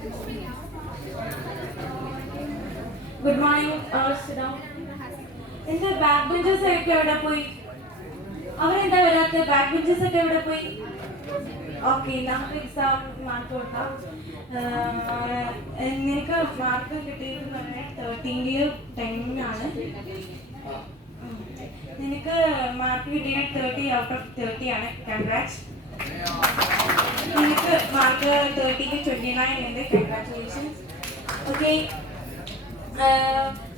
Good morning, sit down. എന്റെ back benchers ഒക്കെ എവിടെ പോയി? അവരെന്താ വരാത്ത? ബാക്ക് ബെഞ്ചേഴ്സ് ഒക്കെ എവിടെ പോയി? ഓക്കെ, നമുക്ക് എക്സാം മാർക്ക് കൊടുക്കാം. നിനക്ക് മാർക്ക് കിട്ടിയത് 13 10 നിനക്ക് മാർക്ക് കിട്ടിയത് 30 ഔട്ട് ഓഫ് 30 ആണ്. കൺഗ്രാറ്റ്സ്. നിനക്ക് മാർക്ക് 30ക്ക് 29 ഉണ്ട്. കൺഗ്രാറ്റുലേഷൻസ്. ഓക്കെ,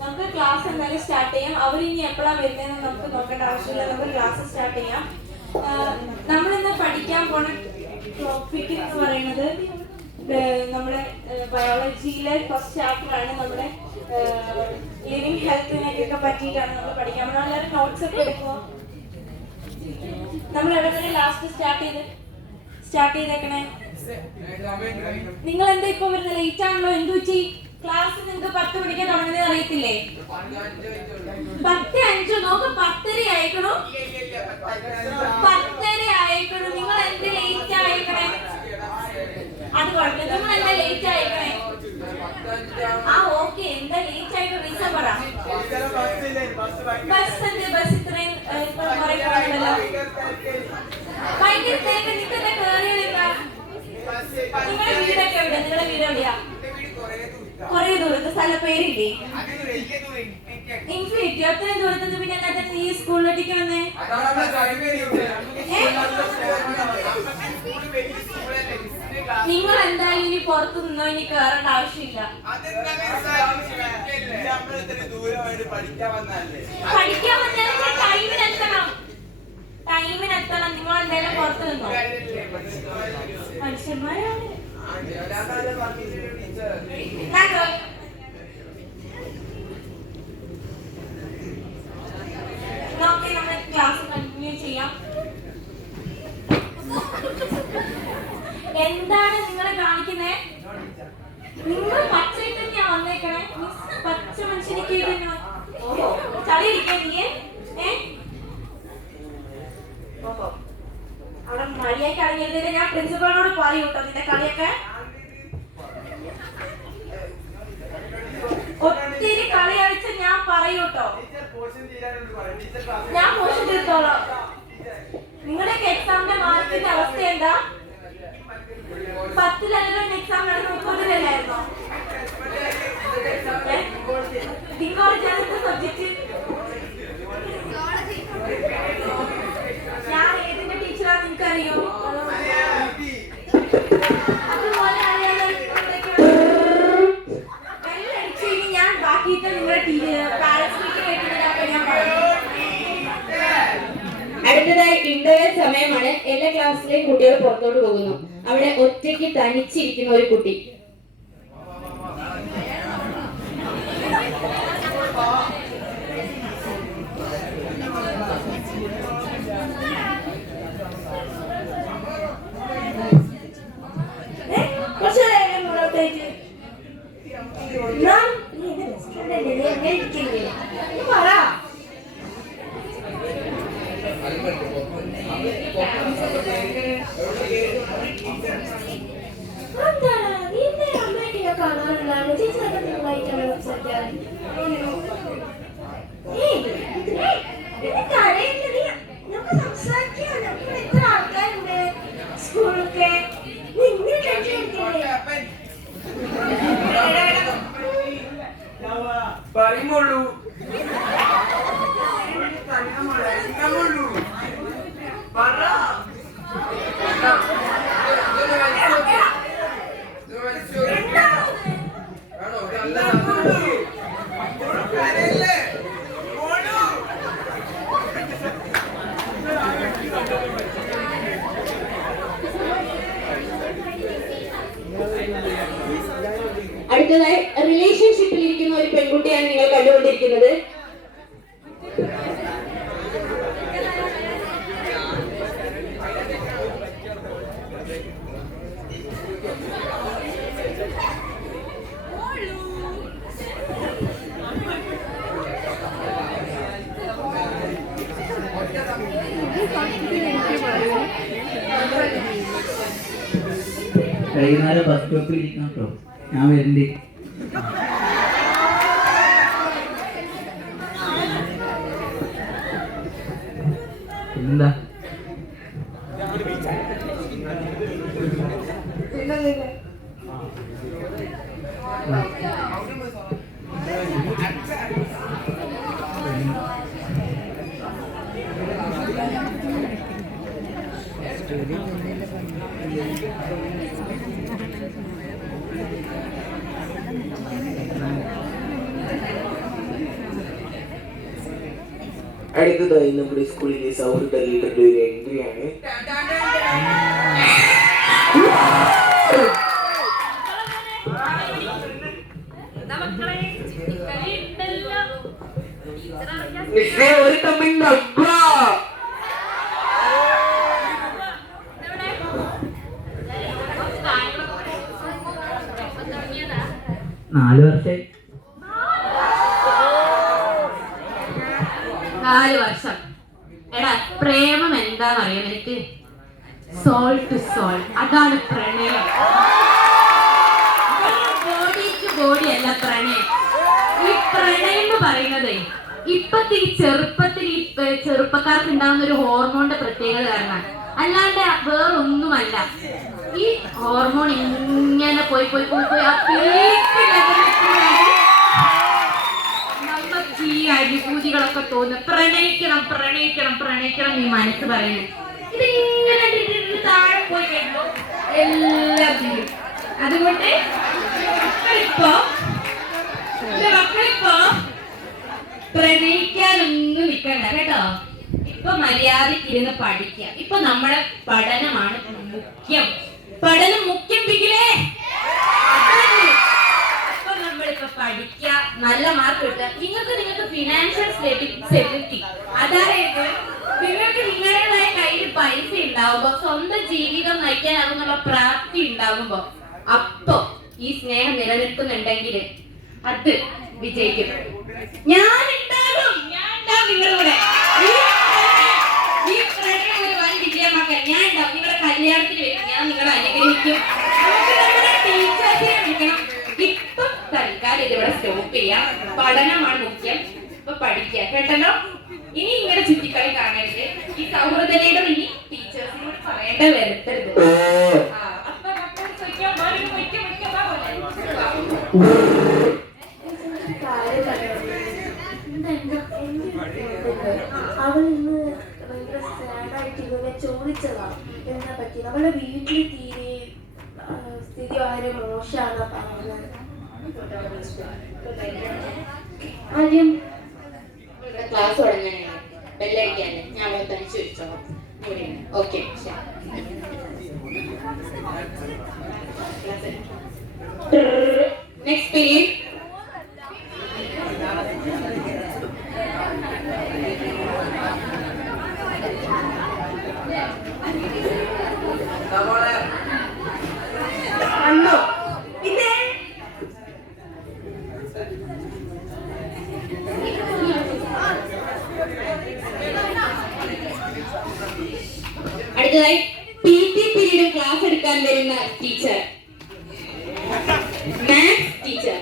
നമുക്ക് ക്ലാസ് എന്തായാലും സ്റ്റാർട്ട് ചെയ്യാം. അവരിനി എപ്പോഴാണ് വരുന്നതെന്ന് നമുക്ക് നോക്കേണ്ട ആവശ്യമില്ല. നമുക്ക് ക്ലാസ് സ്റ്റാർട്ട് ചെയ്യാം. നമ്മളിന്ന് പഠിക്കാൻ പോണ ടോപ്പിക് എന്ന് പറയുന്നത് നമ്മുടെ ബയോളജിയിലെ ഫസ്റ്റ് ചാപ്റ്ററാണ്. നമ്മുടെ ലിവിങ് ഹെൽത്തിനെയൊക്കെ പറ്റിയിട്ടാണ് നമ്മൾ പഠിക്കാൻ പോകുന്നത്. എല്ലാവരും നോട്ട്സ് ഒക്കെ എടുക്കുമോ? നമ്മൾ എവിടെ തന്നെ ലാസ്റ്റ് സ്റ്റാർട്ട് ചെയ്തേക്കണേ? നിങ്ങൾ എന്താ ഇപ്പൊ വരുന്ന ലേറ്റ് ആണല്ലോ? എന്തു പറ്റി? ക്ലാസ് നിങ്ങൾക്ക് 10 മണിക്ക് തുടങ്ങുന്നത് അറിയത്തില്ലേ? 10:05 നോക്ക്. 10:30 അയക്കണോ? 10:30 അയക്കണോ? നിങ്ങൾ എന്ത് ലേറ്റ് അയക്കണേ? അത് കുഴപ്പമില്ല. നിങ്ങൾ എന്താ ലേറ്റ് അയക്കണേ? ഓക്കെ, എന്താ ലേറ്റ് ആയിട്ട് റീസൺ പറ. ബസ് ഇത്രയും പറയുന്നുണ്ടല്ലോ. ഭയങ്കര തേക്ക്. നിൽക്കുന്ന കേറിയെടുക്ക. നിങ്ങളുടെ വീടൊക്കെ എവിടെ? നിങ്ങളുടെ വീട് എവിടെയാ? കൊറേ ദൂരത്ത്. സ്ഥല പേരില്ലേ? ഇൻഫിനിറ്റി. അത്രയും ദൂരത്ത് പിന്നെ എന്താ നീ സ്കൂളിലേക്ക് വന്നേ? നിങ്ങൾ എന്തായാലും ഇനി പുറത്തു നിന്നോ? ഇനി കേറേണ്ട ആവശ്യമില്ല. പഠിക്കാൻ വന്നാലും ടൈമിനെത്തണം. നിങ്ങൾ എന്തായാലും പുറത്തു നിന്നോ? മനുഷ്യന്മാരാണ്. നമുക്ക് നമ്മുടെ ക്ലാസ് കണ്ടിന്യൂ ചെയ്യാം. എന്താണ് നിങ്ങൾ കാണിക്കുന്നത്? നിങ്ങൾ പച്ചയിട്ട് തന്നെയാ വന്നേക്കണേ. പച്ച മനുഷ്യനിക്ക് ചളിയിരിക്കാൻ നീ അവിടെ മഴയൊക്കെ അടങ്ങിയിരുന്നില്ല. ഞാൻ പ്രിൻസിപ്പളിനോട് പറയൂ കേട്ടോ നിന്റെ കളിയൊക്കെ. ഒത്തിരി കളി കളിച്ച ഞാൻ പറയൂട്ടോ. ഞാൻ പോഷൻ തീർത്തോളാം. നിങ്ങളുടെയൊക്കെ എക്സാമിന്റെ മാർക്കിന്റെ അവസ്ഥ എന്താ? 10 എക്സാം നടന്ന 30 സബ്ജക്ട്. ഞാൻ ഏതിന്റെ ടീച്ചറാ നിങ്ങൾക്ക് അറിയോ? അതുപോലെ വെള്ളടിച്ചു കഴിഞ്ഞ് ഞാൻ ബാക്കിയിട്ട് നിങ്ങളുടെ പാരന്റ്സ് ഞാൻ പറയും. അടുത്തതായി ഇന്റർവെൽ സമയമാണ്. എല്ലാ ക്ലാസ്സിലെയും കുട്ടികൾ പുറത്തോട്ട് പോകുന്നു. അവിടെ ഒറ്റയ്ക്ക് തനിച്ചിരിക്കുന്ന ഒരു കുട്ടി. പറയുമ്പോളൂ അടുത്തതായി റിലേഷൻഷിപ്പിൽ ഇരിക്കുന്ന ഒരു പെൺകുട്ടിയാണ് നിങ്ങൾ കണ്ടുകൊണ്ടിരിക്കുന്നത്. വൈകുന്നേരം ബസ് സ്റ്റോപ്പിൽ ഇരിക്കണം കേട്ടോ, ഞാൻ വരുന്നുണ്ട്. എന്താ അടുത്തതായി നമ്മുടെ സ്കൂളിലെ സൗഹൃദ ലീഡറുടെ ഒരു എൻട്രിയാണ്. ഒരു തമ്മിൽ 4 വർഷം 4 വർഷം. എടാ, പ്രേമം എന്താണെന്നറിയാം എനിക്ക്? സോൾ ടു സോൾ, അതാണ് പ്രണയം. ബോഡി ടു ബോഡി അല്ല പ്രണയം. ഈ പ്രണയം എന്ന് പറയുന്നത് ഇപ്പത്തെ ഈ ചെറുപ്പത്തിൽ ഈ ചെറുപ്പക്കാർക്ക് ഉണ്ടാകുന്ന ഒരു ഹോർമോണിന്റെ പ്രത്യേകത കാരണം, അല്ലാണ്ട് വേറൊന്നുമല്ല. ഈ ഹോർമോൺ ഇങ്ങനെ പോയി പോയി പോയി പോയി ആ പീക്ക് ലെവലിൽ നമുക്ക് ഈ അനുഭൂതികളൊക്കെ തോന്നും. പ്രണയിക്കണം പ്രണയിക്കണം പ്രണയിക്കണം ഈ മനസ്സ് പറയുന്നത്. ഇതിങ്ങനെ താഴെ പോയി കഴിയുമ്പോൾ എല്ലാം തീരും. അതുകൊണ്ട് മക്കളിപ്പോ പ്രണയിക്കാനൊന്നും നിൽക്കണ്ട കേട്ടോ. ഇപ്പൊ മര്യാദയ്ക്ക് ഇരുന്ന് പഠിക്കുക. ഇപ്പൊ നമ്മുടെ പഠനമാണ് മുഖ്യം. പഠനം മുഖ്യം പിങ്കിലേ. അപ്പൊ നമ്മളിപ്പോ പഠിക്കുക, നല്ല മാർക്ക് കിട്ടുക. നിങ്ങൾക്ക് ഫിനാൻഷ്യൽ സ്റ്റെബിലിറ്റി, അതായത് നിങ്ങൾക്ക് നിങ്ങളുടേതായ കയ്യിൽ പൈസ ഉണ്ടാവുമ്പോ, സ്വന്തം ജീവിതം നയിക്കാനാകുന്നുള്ള പ്രാപ്തി ഉണ്ടാകുമ്പോ, അപ്പൊ ഈ സ്നേഹം നിലനിൽക്കുന്നുണ്ടെങ്കിൽ അത് വിജയിക്കും. ഞാൻ ഉണ്ടാകും നിങ്ങളുടെ ഈ പ്രണയം ഒരു വൻ വിജയമാക്കാൻ ഞാൻ ഉണ്ടാവും. നിങ്ങളുടെ കല്യാണത്തിന് വരും, ഞാൻ നിങ്ങളെ അനുഗ്രഹിക്കും. നമുക്ക് നമ്മുടെ ടീച്ചേഴ്സിനെ വിളിക്കണം. ഇപ്പൊ തൽക്കാലം ഇതിവിടെ സ്റ്റോപ്പ് ചെയ്യാം. പഠനമാണ് മുഖ്യം. ഇപ്പൊ പഠിക്കുക, കേട്ടല്ലോ. ഇനി ഇങ്ങനെ ചുറ്റിക്കളി കാണരുത്. ഈ സൗഹൃദ ലീഡർ ഇനി ടീച്ചേഴ്സിനോട് പറയേണ്ട വരുത്തരുത്. അപ്പൊ അവൾ ഇന്ന് ഭയങ്കര സാഡായിട്ട് ഇവനെ ചോദിച്ചതാ ഇതിനെ പറ്റി. അവളുടെ വീട്ടിൽ തീരെ സ്ഥിതി വളരെ മോശമാണ് പറഞ്ഞത്. ആദ്യം ക്ലാസ് തുടങ്ങാനാണ്, ബെല്ലടിക്കാല്ലേ, ഞാൻ അവളെ തനിച്ച് വെച്ചോളാം. Okay, next period. അടുത്തതായി PT പീരീഡ് ക്ലാസ് എടുക്കാൻ വരുന്ന ടീച്ചർ, മാത്സ് ടീച്ചർ.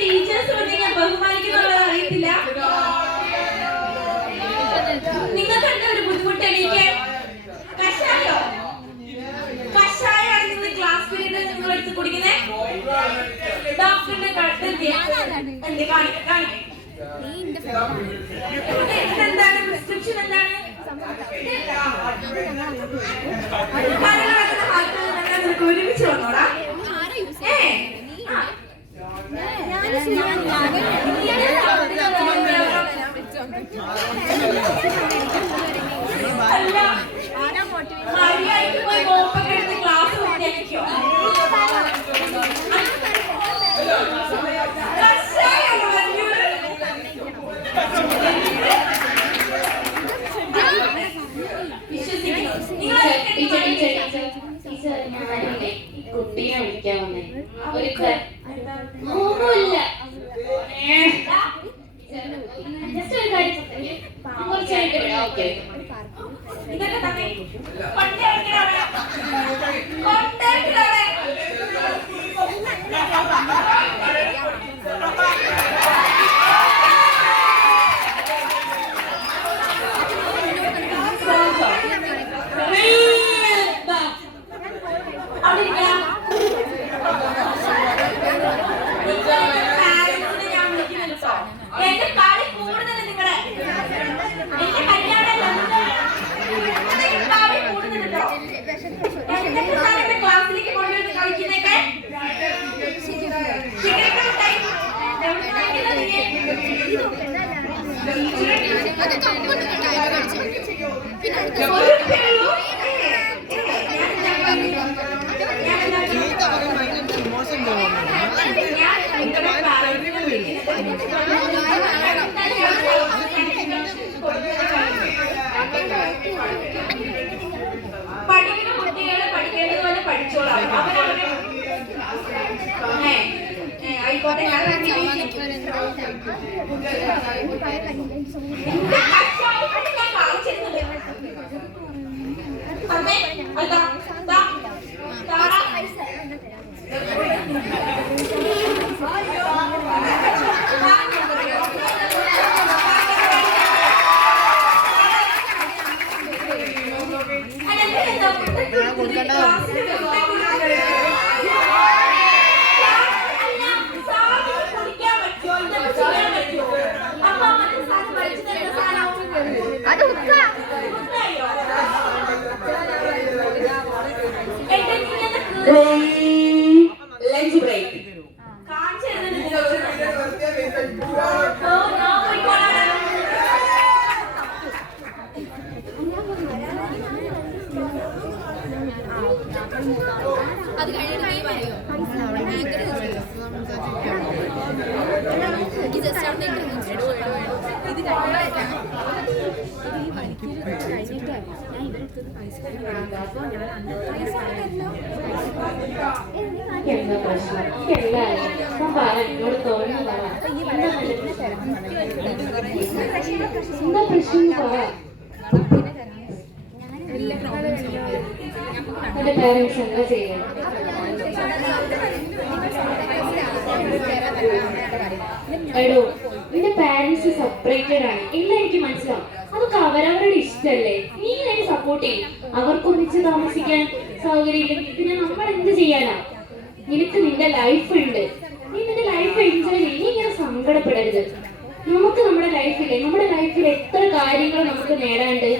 ടീച്ചേഴ്സ് ബഹുമാനിക്കുന്നുള്ളത് അറിയത്തില്ല. നിങ്ങൾക്ക് എന്താ ഒരു ബുദ്ധിമുട്ട് എണീക്കാൻ? കഷായോ കഷായാണ് നിങ്ങൾ ക്ലാസ് പീരീഡ് നിങ്ങൾ എടുത്ത് കുടിക്കുന്നേ? ഡോക്ടറിന്റെ എന്താണ് പ്രിസ്ക്രിപ്ഷൻ? എന്താണ് ഒരുമിച്ച് വന്നോടാ. അല്ല, മര്യാദയ്ക്ക് പോയി കോപ്പൊക്കെ എടുത്ത് ക്ലാസ് വൃത്തിയാക്കിക്കോ. കുട്ടീനെ വിളിക്കാൻ വന്നേ. ഒരു ഓക്കെ ഇതൊക്കെ തന്നെ കൊണ്ടേക്കണവിടെ കൊണ്ടേക്കണവിടെ എന്റെ കളി കൂടുതൽ നിങ്ങളെ എന്റെ കല്യാണം കളി കൂടുതലുണ്ടോ എന്തൊക്കെ സാധനം ക്ലാസ്സിലേക്ക് കൊണ്ടുവന്ന് കളിക്കുന്നേക്കെ പഠിക്കുന്ന കുട്ടികളെ പഠിക്കേണ്ടതുപോലെ പഠിച്ചോളാം അവരവരെ ആയിക്കോട്ടെ ഞാൻ ലഞ്ച് ബ്രേക്ക് അത് കഴിഞ്ഞിട്ട് നീ പറയോ എന്താ പ്രശ്നം എന്നോട് തോന്നുന്നതാണ് എന്താ പ്രശ്നം പറ എന്റെ പേരൻസ് എന്താ ചെയ്യണം എടോ നിന്റെ പാരന്റ്സ് സെപ്പറേറ്റഡ് ആണ് എല്ലാം എനിക്ക് മനസ്സിലാവും അതൊക്കെ അവരവരുടെ ഇഷ്ടല്ലേ നീ അതിന് സപ്പോർട്ട് ചെയ്യും അവർക്ക് ഒന്നിച്ച് താമസിക്കാൻ സൗകര്യം പിന്നെ നമ്മൾ എന്ത് ചെയ്യാനാ നിനക്ക് നിന്റെ ലൈഫ് ഉണ്ട് നീ നിന്റെ ലൈഫ് എൻജോയ് ചെയ്യും നീ ഇങ്ങനെ സങ്കടപ്പെടരുത് നമുക്ക് നമ്മുടെ ലൈഫില്ലേ നമ്മുടെ ലൈഫിൽ എത്ര കാര്യങ്ങൾ നമുക്ക് നേടാണ്ട്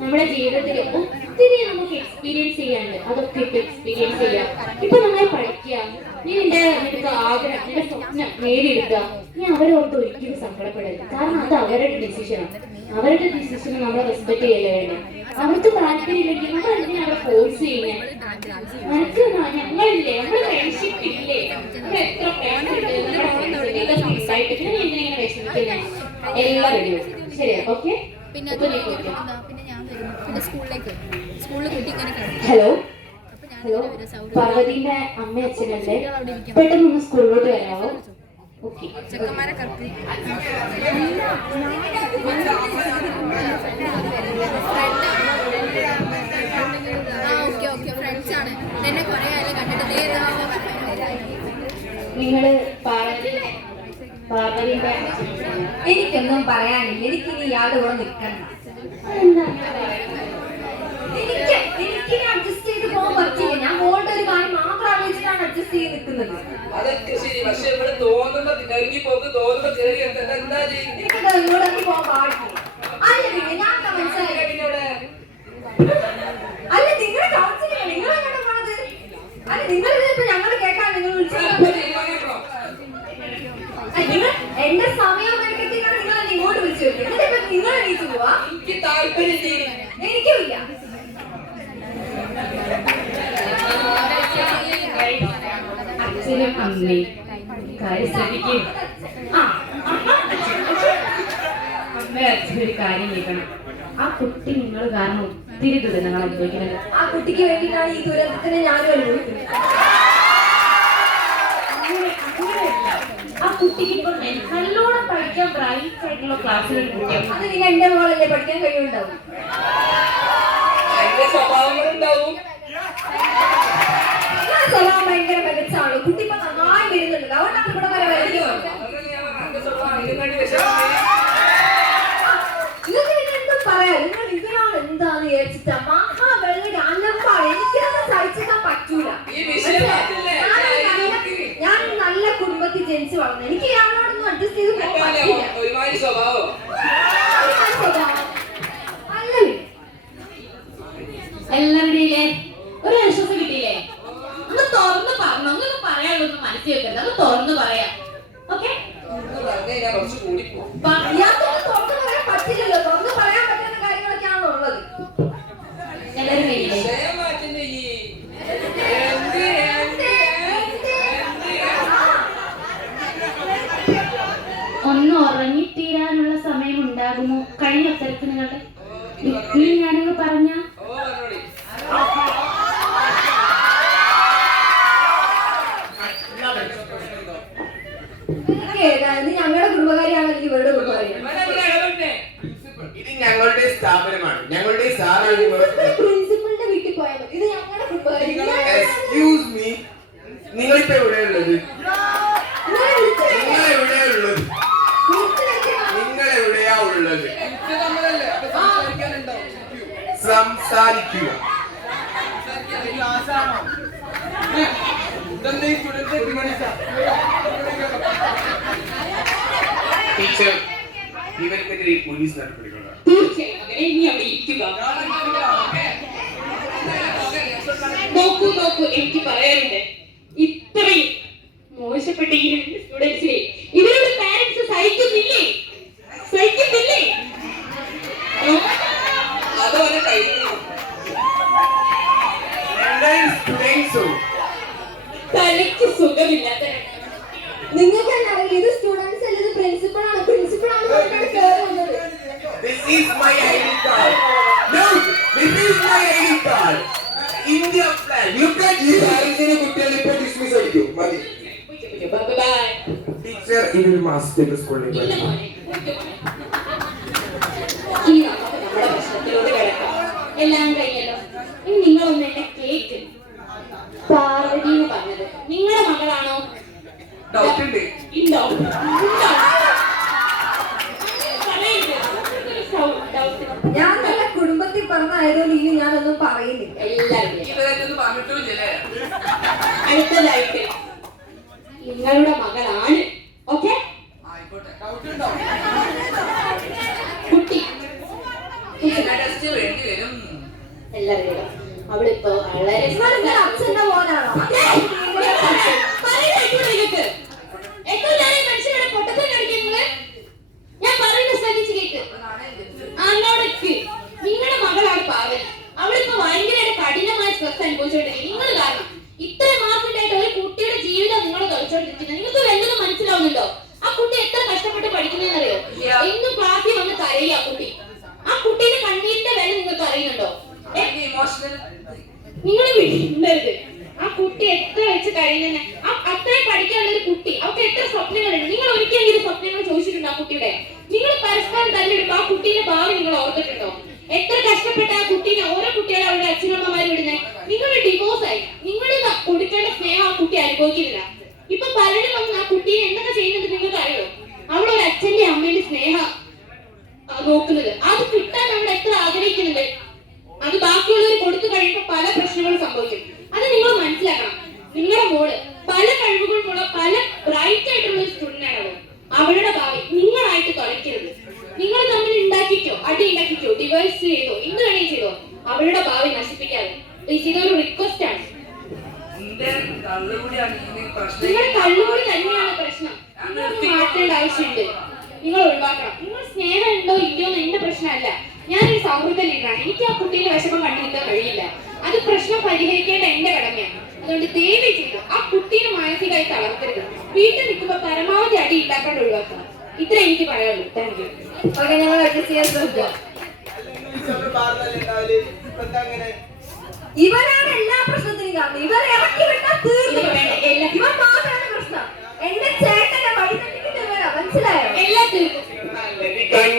നമ്മുടെ ജീവിതത്തിൽ ഒത്തിരി നമുക്ക് എക്സ്പീരിയൻസ് ചെയ്യാണ്ട് അതൊക്കെ ഇപ്പൊ എക്സ്പീരിയൻസ് ചെയ്യാം ഇപ്പൊ നമ്മൾ പഠിക്കുക നീ നിനക്ക് ആഗ്രഹം നിന്റെ സ്വപ്നം നേടിയെടുക്കുക നീ അവരെ ഓർത്ത് ഒരിക്കലും സങ്കടപ്പെടരുത് കാരണം അത് അവരുടെ ഡിസിഷനാണ് അവരുടെ ഡിസിഷനെ നമ്മൾ റെസ്പെക്ട് ചെയ്യല്ലേ വേണം അവർക്ക് താല്പര്യം ഇല്ലെങ്കിൽ നമ്മൾ എന്തിനാ അവരെ ഫോഴ്സ് ചെയ്യുന്നത് നിനക്ക് ഞങ്ങളില്ലേ നമ്മുടെ ഫ്രണ്ട്ഷിപ്പ് ഇല്ലേ നമ്മൾ എത്ര ഫ്രണ്ട്സ് പിന്നെ നീ എന്തിനാ വിഷമിക്കുന്നത് എല്ലാം റെഡിയോ ശരിയാ ഓക്കെ ഹലോ ഹലോ പാർവതിന്റെ അമ്മ അച്ഛനല്ലേ പെട്ടെന്ന് ഒന്ന് സ്കൂളിലോട്ട് വരാമോ ഓക്കെ നിങ്ങള് പാർവതിന്റെ എനിക്കൊന്നും പറയാനില്ല എനിക്കിനി ഇയാളുടെ കൂടെ നിൽക്കണം എനിക്ക് അഡ്ജസ്റ്റ് ചെയ്ത് പോകാൻ പറ്റില്ല ഞാൻ മോളുടെ ഒരു കാര്യം മാത്രം ആലോചിച്ചിട്ടാണ് അഡ്ജസ്റ്റ് ചെയ്ത് നിൽക്കുന്നത് അതൊക്കെ ശരി പക്ഷെ ഇവിടെ തോന്നുമ്പോ ഇറങ്ങി പോകും തോന്നുമ്പോ കയറി എന്താ ചെയ്യും എനിക്ക് ഇങ്ങോട്ട് ഇറങ്ങി പോകാൻ പാടില്ല അല്ല പിന്നെ ഞാൻ മനസ്സിലായി അല്ല നിങ്ങളുടെ കൗൺസിലിംഗ് നിങ്ങൾ എങ്ങോട്ടാ പോണത് അല്ല നിങ്ങൾ ഇപ്പൊ ഞങ്ങൾ കേൾക്കാൻ നിങ്ങൾ നിങ്ങൾ എന്റെ സമയം എടുത്തിട്ടാണ് നിങ്ങൾ ഇങ്ങോട്ട് വിളിച്ചു വെക്കുന്നത് നിങ്ങൾ എണീറ്റ് പോവാ എനിക്ക് താല്പര്യം എനിക്കുമില്ല അച്ഛനും അമ്മയും കാര്യം ശ്രദ്ധിക്കും അമ്മ അച്ഛനൊരു കാര്യം കേൾക്കണം ആ കുട്ടി നിങ്ങൾ കാരണം ഒത്തിരി ദുരിതങ്ങൾ അനുഭവിക്കുന്നത് ആ കുട്ടിക്ക് വേണ്ടിയിട്ടാണ് ഈ ദുരന്തത്തിന് ഞാനും അനുഭവിക്കുന്നത് ആ കുട്ടിക്ക് ഇപ്പൊ നല്ലോണം പഠിക്കാൻ ബ്രൈറ്റ് ആയിട്ടുള്ള ക്ലാസ്സിലൊരു കുട്ടിയാണ്. അത് നിങ്ങൾ എന്റെ മോളല്ലേ പഠിക്കാൻ കഴിവുണ്ടാവും. എന്റെ സ്വഭാവങ്ങളുണ്ടാവും. സ്വഭാവം ഭയങ്കര മികച്ചാണ്. കുട്ടി ഇപ്പൊ നന്നായി വരുന്നുണ്ട്. അതുകൊണ്ടാണ് ഇവിടെ വരെ വരുന്നത്. എന്റെ സ്വഭാവം അതിനും വേണ്ടി വിഷമം. നിങ്ങൾക്ക് പിന്നെ എന്തും പറയാം. നിങ്ങൾ ഇവരാണ് എന്താന്ന് വിചാരിച്ചിട്ടാ മഹാവെള്ളിയുടെ അലമ്പാണ്. എനിക്കതൊന്നും സഹിച്ചിട്ടാൻ പറ്റൂല. ഈ വിഷയം മാറ്റില്ലേ? ഞാൻ നല്ല കുടുംബത്തിൽ ജനിച്ചു വളർന്നു. എനിക്ക് ഇയാളോടൊന്നും അഡ്ജസ്റ്റ് ചെയ്ത് പോകാൻ പറ്റില്ല. ഒരുമാതിരി സ്വഭാവം. അല്ലേ എല്ലാവരുടെയില്ലേ ഒരു ആശ്വാസം കിട്ടിയില്ലേ? ഒന്ന് തുറന്ന് പറഞ്ഞു. ഒന്നും പറയാനുള്ളൊന്നും മനസ്സിൽ വെക്കരുത്. അത് തുറന്ന് പറയാം. ഓക്കെ? ഒന്ന് പറഞ്ഞാൽ ഞാൻ കുറച്ച് കൂടിപ്പോകും. ഇയാൾക്കൊന്നും തുറന്നു പറയാൻ പറ്റില്ലല്ലോ. തുറന്നു പറയാൻ പറ്റുന്ന കാര്യങ്ങളൊക്കെയാണോ ഉള്ളത്? എല്ലാവരും കഴിയില്ലേ? വിഷയം മാറ്റുന്നേ ഈ. ഒന്ന് ഉറങ്ങിത്തീരാനുള്ള സമയം ഉണ്ടാകുമോ? കഴിഞ്ഞ ഉത്തരത്തിന് നിങ്ങളുടെ ഇനി ഞാനങ്ങ് പറഞ്ഞ ഓ പറഞ്ഞോളി. ഇത് ഞങ്ങളുടെ കുടുംബകാരിയാണോ അല്ലെങ്കിൽ ഇവരുടെ കുടുംബകാരിയാണ്? ഇത് ഞങ്ങളുടെ സ്ഥാപനമാണ്. ഞങ്ങളുടെ സാറാണ്. പ്രിൻസിപ്പളിന്റെ വീട്ടിൽ പോയാൽ മതി. ഇത് ഞങ്ങളുടെ കുടുംബകാരി. എക്സ്ക്യൂസ് മീ, നിങ്ങളിപ്പോ എവിടെയുള്ളത്? നിങ്ങളെവിടെയാ ഉള്ളത്? എനിക്ക് നമ്മളല്ലേ അപ്പൊ സംസാരിക്കാനുണ്ടോ? സംസാരിക്കുക. ഇതെന്താ ഈ സ്റ്റുഡൻസ് എഗ്രിമെന്റ്സാ? ടീച്ചർ, ഇവർക്കെതിരെ പോലീസ് നടപടികളാണ്. തീർച്ചയായും മകനെ, ഇനി അവിടെ ഇരിക്കുക. നോക്കൂ നോക്കൂ, എനിക്ക് പറയാനുണ്ട്. ഇത്രയും മോശപ്പെട്ട ഈ രണ്ട് സ്റ്റുഡൻസിനെ ഇവരുടെ പാരന്റ്സ് സഹിക്കുന്നില്ലേ? സഹിക്കുന്നില്ലേ? അതോടെ കഴിഞ്ഞു. തലയ്ക്ക് സുഖമില്ലാത്ത നിങ്ങൾക്ക് തന്നെ അറിയില്ല, ഇത് സ്റ്റുഡൻസ് അല്ല, ഇത് പ്രിൻസിപ്പളാണ്. പ്രിൻസിപ്പളാണ് കയറുന്നത്. This is my ID card. No, this is my ID card. India flag. Look at you. പാരന്റ്സിനെ കുട്ടികളെ ഇപ്പോൾ ഡിസ്മിസ് ആയിരിക്കും. മതി. ബൈ. ടീച്ചർ, ഇതൊരു മാസത്തേക്ക് സ്കൂളിൽ ഇല്ല പോയി. മോനെ, ഇനി നമുക്ക് നമ്മുടെ പ്രശ്നത്തിലോട്ട് കിടക്കാം. എല്ലാം കഴിഞ്ഞല്ലോ. ഇനി നിങ്ങളൊന്ന് എന്നെ കേക്ക്. പാർവതി എന്ന് പറഞ്ഞത് നിങ്ങളുടെ മകളാണോ? ഡൗട്ട് ഉണ്ട്. ഉണ്ടോ? ഞാൻ നല്ല കുടുംബത്തിൽ പറഞ്ഞായതുകൊണ്ട് ഇനി ഞാനൊന്നും പറയുന്നില്ല. എല്ലാവരും ഇവരൊന്നും പറഞ്ഞിട്ടില്ലേ? അടുത്തതായിട്ട് നിങ്ങളുടെ മകളാണ്. ഓക്കെ? ആയിക്കോട്ടെ. ഡൗട്ട് ഉണ്ടോ? കുട്ടി ടെസ്റ്റ് വേണ്ടി വരും. എല്ലാവരും അവളിപ്പോ വളരെ നിങ്ങളുടെ അച്ഛന്റെ മോനാണോ? ഞാൻ പറയുന്നത് ശ്രദ്ധിച്ച് കേക്ക്. നിങ്ങളുടെ മകളാണ് പാവൻ. അവളിപ്പോ ഭയങ്കരമായിട്ട് കഠിനമായ സ്ട്രെസ് അനുഭവിച്ചുകൊണ്ടിരിക്കും. നിങ്ങൾ കാരണം ഇത്രയും മാസമായിട്ട് ഒരു കുട്ടിയുടെ ജീവിതം നിങ്ങൾ കളിച്ചോണ്ടിരിക്കുന്നത് നിങ്ങൾക്ക് വല്ലതും മനസ്സിലാവുന്നുണ്ടോ? ആ കുട്ടി എത്ര കഷ്ടപ്പെട്ട് പഠിക്കുന്നതെന്നറിയോ? എന്നും ക്ലാസ്സിൽ വന്ന് കരയുക കുട്ടി. ആ കുട്ടിയുടെ കണ്ണീരിന്റെ വില നിങ്ങൾക്ക് അറിയുന്നുണ്ടോ? ഇമോഷണൽ. നിങ്ങൾ വിടരുത്. ആ കുട്ടി എത്ര വെച്ച് കഴിയുന്ന അത്രയും പഠിക്കാനുള്ള ഒരു കുട്ടി, അവർക്ക് എത്ര സ്വപ്നങ്ങളുണ്ട്. നിങ്ങൾ ഒരിക്കലെങ്കിലും സ്വപ്നങ്ങൾ ചോദിച്ചിട്ടുണ്ടോ ആ കുട്ടിയുടെ? നിങ്ങൾ പരസ്പരം തല്ലിടുമ്പോ ആ കുട്ടീന്റെ ഭാവി നിങ്ങൾ ഓർത്തിട്ടുണ്ടോ? എത്ര കഷ്ടപ്പെട്ട ആ കുട്ടീനെ ഓരോ കുട്ടികളെ അവരുടെ അച്ഛനമ്മമാർ വിടുന്നത്. നിങ്ങൾ ഡിവോഴ്സ് ആയി. നിങ്ങൾ കൊടുക്കേണ്ട സ്നേഹം ആ കുട്ടി അനുഭവിക്കുന്നില്ല. ഇപ്പൊ പലരും വന്ന് ആ കുട്ടീനെ എന്തൊക്കെ ചെയ്യുന്നത് നിങ്ങൾക്ക് അറിയോ? അവളൊരു അച്ഛന്റെ അമ്മയുടെ സ്നേഹം നോക്കുന്നത്. അത് കിട്ടാൻ നമ്മൾ എത്ര ആഗ്രഹിക്കുന്നുണ്ട്. അത് ബാക്കിയുള്ളവർ കൊടുത്തു കഴിയുമ്പോൾ പല പ്രശ്നങ്ങളും സംഭവിക്കും. അത് നിങ്ങൾ മനസ്സിലാക്കണം. നിങ്ങളുടെ മോള് പല കഴിവുകളുമുള്ള പല ബ്രൈറ്റ് ആയിട്ടുള്ള ഒരു സ്റ്റുഡന്റ് ആണ്. അവളുടെ ഭാവി നിങ്ങളായിട്ട് തുലയ്ക്കരുത്. നിങ്ങൾ തമ്മിൽ ഉണ്ടാക്കിക്കോ, അടി ഉണ്ടാക്കിക്കോ, ഡിവൈസ് ചെയ്തോ, എന്ത് വേണേലും ചെയ്തോ, അവളുടെ ഭാവി നശിപ്പിക്കാതെ. ഇതൊരു റിക്വസ്റ്റ് ആണ്. നിങ്ങളുടെ കള്ളുകൂടി തന്നെയാണ് പ്രശ്നം. നിങ്ങൾക്ക് മാറ്റേണ്ട ആവശ്യമുണ്ട്. നിങ്ങൾ ഒഴിവാക്കണം. നിങ്ങൾ സ്നേഹം ഉണ്ടോ ഇല്ലയോ എന്ന് എന്റെ പ്രശ്നമല്ല. ഞാനൊരു സൗഹൃദ ലീഡറാണ്. എനിക്ക് ആ കുട്ടീന്റെ വിഷമം കണ്ടുനിൽക്കാൻ കഴിയില്ല. അത് പ്രശ്നം പരിഹരിക്കേണ്ട എന്റെ കടമയാണ്. അതുകൊണ്ട് ദയവ് ചെയ്ത് ആ കുട്ടീനെ മാനസികമായി തളർത്തരുത്. വീട്ടിൽ നിൽക്കുമ്പോൾ പരമാവധി അടി ഉണ്ടാക്കാണ്ട് ഒഴിവാക്കണം. ഇത്ര എനിക്ക് പറയാനുള്ളൂ. Thank you. ഓക്കെ, ഞങ്ങൾ അഡ്ജസ്റ്റ് ചെയ്യാൻ ശ്രമിക്കാം. ഇവരാണ് എല്ലാ പ്രശ്നത്തിനും കാരണം. ഇവരെ ഇറക്കി വിട്ടാൽ തീർന്നു. ഇവർ മാത്രമാണ് പ്രശ്നം. എന്റെ ചേട്ടന്റെ പഠിത്ത മനസ്സിലായോ? എല്ലാത്തിനും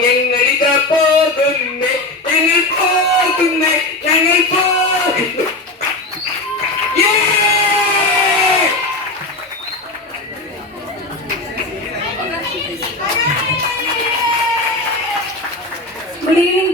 ഞങ്ങളിതാ പോകുന്നേ, ഞങ്ങൾ പോകുന്നേ, ഞങ്ങൾ പോകുന്നു. Good evening.